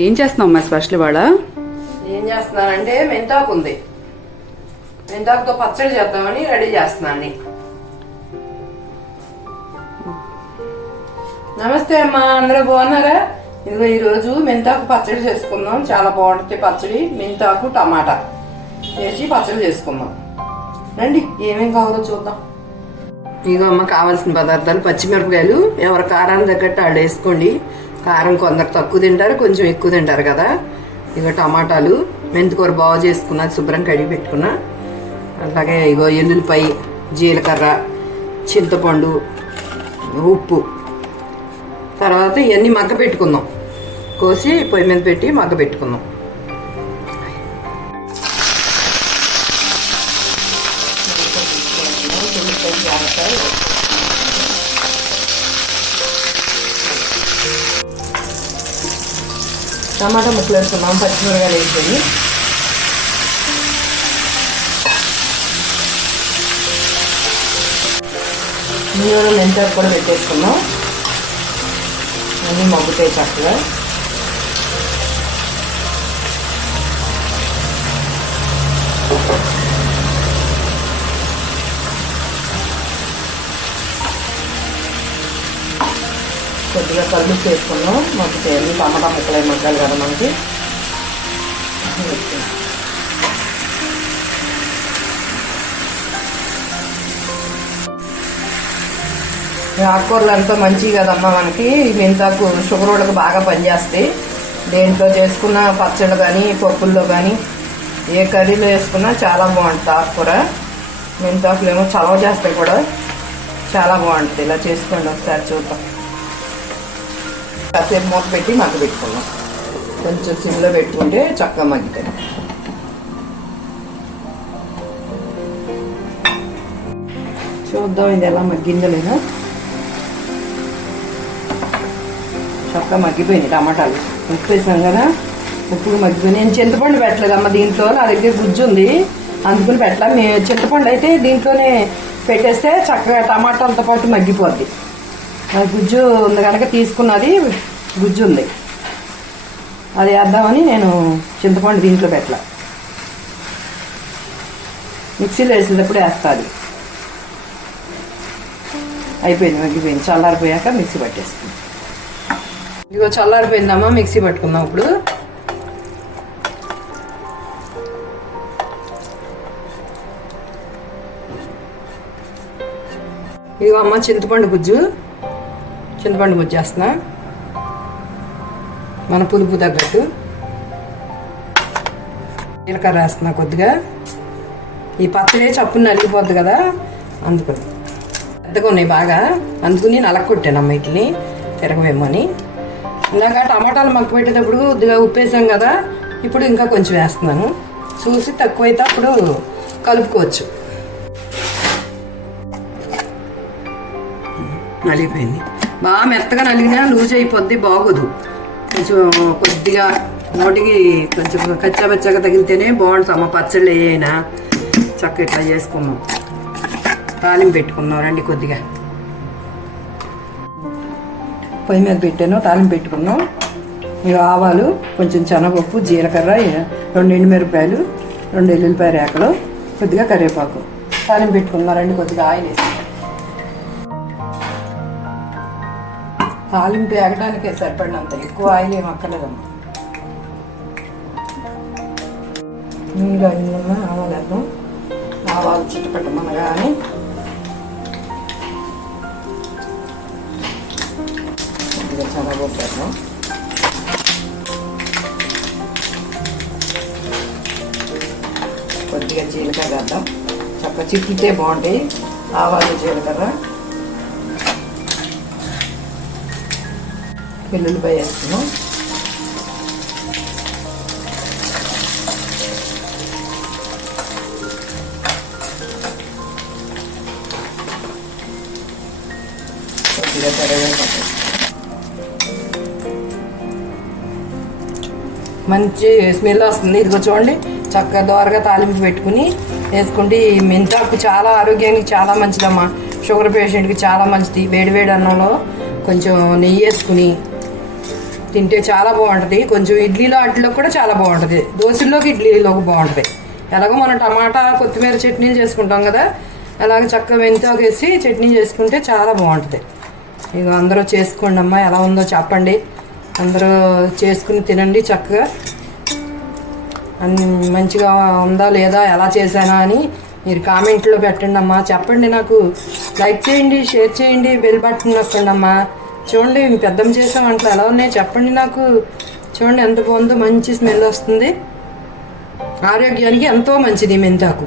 ఏం చేస్తున్నావు అమ్మా స్పెషల్ ఇవాళ? ఏం చేస్తున్నానంటే మెంతాకు ఉంది, మెంతాకుతో పచ్చడి చేద్దామని రెడీ చేస్తున్నాను. నమస్తే అమ్మా, అందరూ బాగున్నారా? ఇదిగో ఈరోజు మెంతాకు పచ్చడి చేసుకుందాం. చాలా బాగుంటుంది పచ్చడి. మెంతాకు టమాటా వేసి పచ్చడి చేసుకుందాం. రండి ఏమేం కావాలో చూద్దాం. ఇదిగో అమ్మ కావాల్సిన పదార్థాలు: పచ్చిమిరపకాయలు, ఎవరి కారాన్ని తగ్గట్టు వాళ్ళు వేసుకోండి. కారం కొందరు తక్కువ తింటారు, కొంచెం ఎక్కువ తింటారు కదా. ఇగో టమాటాలు, మెంతికూర బాగు చేసుకున్నా, శుభ్రం కడిగి పెట్టుకున్నా. అలాగే ఇగో ఎల్లుల్లిపాయ, జీలకర్ర, చింతపండు, ఉప్పు. తర్వాత ఇవన్నీ మగ్గ పెట్టుకుందాం. కోసి పొయ్యి మీద పెట్టి మగ్గ పెట్టుకుందాం. టమాటా ముక్కలు వేసుకున్నాం, పచ్చిమిరపకాయలు వేసుకొని. నీరు మెంతాకు కూడా పెట్టేసుకున్నాం. అన్నీ మగ్గుతాయి చక్కగా. కొద్దిగా కలుపు చేసుకున్నాం, మగ్గుతాయి. టమాటా ముక్కలు మగ్గాలి కదా మనకి. ఆకుకూరలు ఎంతో మంచివి కదమ్మా మనకి. మెంతాకు షుగర్ వాళ్ళకి బాగా పనిచేస్తాయి. దేంట్లో చేసుకున్న పచ్చళ్ళు కానీ, పప్పుల్లో కానీ, ఏ కర్రీలో వేసుకున్నా చాలా బాగుంటుంది ఆకుకూర. మెంతాకులు ఏమో చలవ చేస్తాయి కూడా, చాలా బాగుంటుంది. ఇలా చేసుకోండి ఒకసారి చూద్దాం. కాసేపు మూత పెట్టి మగ్గ పెట్టుకున్నాం. కొంచెం సిమ్లో పెట్టుకుంటే చక్కగా మగ్గుతాయి. చూద్దాం ఇది ఎలా మగ్గిందో లేదా. చక్కగా మగ్గిపోయింది. టమాటాలు ఉప్పు వేసాం కదా, ఉప్పు మగ్గిపోయింది. నేను చింతపండు పెట్టలేదమ్మ దీంట్లో, నా దగ్గర గుజ్జు ఉంది అందుకుని పెట్టలే. మేము చింతపండు అయితే దీంట్లోనే పెట్టేస్తే చక్కగా టమాటాలతో పాటు మగ్గిపోద్ది. గుజ్జు ఉంది కనుక తీసుకున్నది, గుజ్జు ఉంది, అది వేద్దామని నేను చింతపండు దీంట్లో పెట్టలే. మిక్సీలో వేసేటప్పుడు వేస్తుంది. అయిపోయింది, మగ్గిపోయింది. చల్లారిపోయాక మిక్సీ పట్టేస్తుంది. ఇదిగో చల్లారిపోయిందమ్మా, మిక్సీ పట్టుకుందాం ఇప్పుడు. ఇదిగో అమ్మ చింతపండు గుజ్జు వేస్తున్నా, మన పులుపు తగ్గట్టు. జీలకర్ర వేస్తున్నా కొద్దిగా. ఈ పచ్చడి చప్పుని నలిగిపోద్ది కదా, అందుకని పెద్దగా ఉన్నాయి బాగా, అందుకుని నలగొట్టానమ్మ వీటిని తిరగవేమని. ఇందాక టమాటాలు మగ్గు పెట్టేటప్పుడు కొద్దిగా ఉప్పు వేసాం కదా, ఇప్పుడు ఇంకా కొంచెం వేస్తున్నాను. చూసి తక్కువైతే అప్పుడు కలుపుకోవచ్చు. నలిగిపోయింది బాగా. మెత్తగా నలిగినా లూజ్ అయిపోద్ది, బాగోదు. కొంచెం కొద్దిగా నోటికి కొంచెం కచ్చాబచ్చాగా తగిలితేనే బాగుంటుంది అమ్మ పచ్చళ్ళు అయినా. చక్కగా ఇట్లా చేసుకున్నాం. తాలింపు పెట్టుకున్నాం రండి. కొద్దిగా పొయ్యి మీద పెట్టాను, తాలింపు పెట్టుకున్నాం. ఇక ఆవాలు, కొంచెం శనగపప్పు, జీలకర్ర, 2 ఎండుమిరపకాయలు, 2 ఎల్లుల్లిపాయ రేకలు, కొద్దిగా కరివేపాకు. తాలింపు పెట్టుకున్నాం రండి. కొద్దిగా ఆయిల్ వేసి తాలింపు వేగడానికే సరిపడినంత, ఎక్కువ ఆయిల్ ఏం అక్కర్లేదమ్మా. నీళ్ళు అయిందమ్మా. ఆవాలు వేద్దాం. ఆవాలు చిట్టపట్టమనగానే కొద్దిగా శనగపప్పు వేద్దాం. కొద్దిగా జీలకర్ర వేద్దాం. చక్కగా చిక్కితే బాగుంటాయి ఆవాలు, జీలకర్ర. వెల్లుల్లిపాయ వేస్తున్నాం. కొద్దిగా కరివేపాకు. మంచి స్మెల్ వస్తుంది. ఇదిగో చూడండి, చక్కగా దోరగా తాలింపు పెట్టుకుని వేసుకుంటే మెంతాకు చాలా ఆరోగ్యానికి చాలా మంచిదమ్మా. షుగర్ పేషెంట్కి చాలా మంచిది. వేడివేడి అన్నంలో కొంచెం నెయ్యి వేసుకుని తింటే చాలా బాగుంటుంది. కొంచెం ఇడ్లీలో వాటిలో కూడా చాలా బాగుంటుంది. దోశల్లోకి ఇడ్లీలోకి బాగుంటుంది. ఎలాగో మనం టమాటా కొత్తిమీర చట్నీలు చేసుకుంటాం కదా, అలాగే చక్కగా మెంతాకు వేసి చట్నీ చేసుకుంటే చాలా బాగుంటుంది. ఇక అందరూ చేసుకోండి అమ్మా, ఎలా ఉందో చెప్పండి. అందరూ చేసుకుని తినండి చక్కగా. మంచిగా ఉందా లేదా, ఎలా చేశానా అని మీరు కామెంట్లో పెట్టండి అమ్మా. చెప్పండి, నాకు లైక్ చేయండి, షేర్ చేయండి, బెల్ బటన్ నొక్కండి అమ్మా. చూడండి పెద్దమ్మ చేసే వంటలు ఎలా ఉన్నాయి చెప్పండి నాకు. చూడండి ఎంత బాగుందో, మంచి స్మెల్ వస్తుంది. ఆరోగ్యానికి ఎంతో మంచిది మెంతాకు.